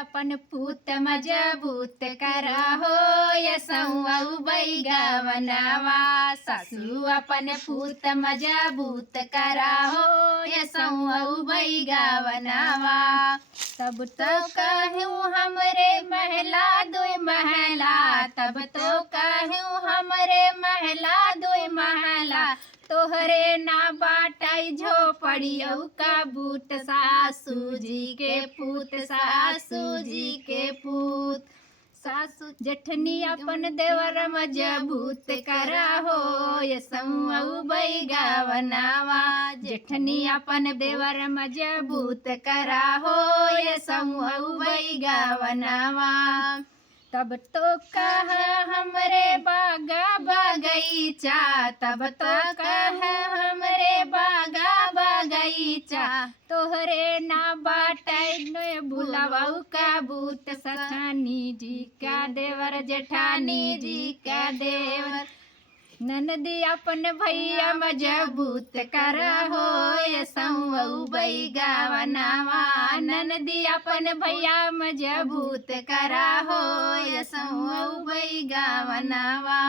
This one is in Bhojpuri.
अपन पूत मजबूत करा हो यसऊ बैगवनावा। सासू अपन पूत मजबूत करा हो यसऊ बैगवनावा। तब तो कहूँ हमरे महला दुई महला, तब तो कहूँ हमरे महला दुई महला। तोहरे ना बाटाई झोपड़ियों का बूट, सासू जी के पूत, सासू जी के पूत। सासू जेठनी अपन देवर मजबूत करा हो यसऊ बैगवनावा। जेठनी अपन देवर मजबूत करा हो यसऊ बैगवनावा। तब तो कह हमरे बागा बगीचा, तब तो कह हमरे बागा बगीचा। तोहरे ना बाटे भुलाऊ का बूट, सठानी जी का देवर जेठानी जी का देवर। ननदी अपन भैया मजबूत करा हो यसऊ बैगवनावा। ननदी अपन भैया मजबूत करा हो यसऊ बैगवनावा।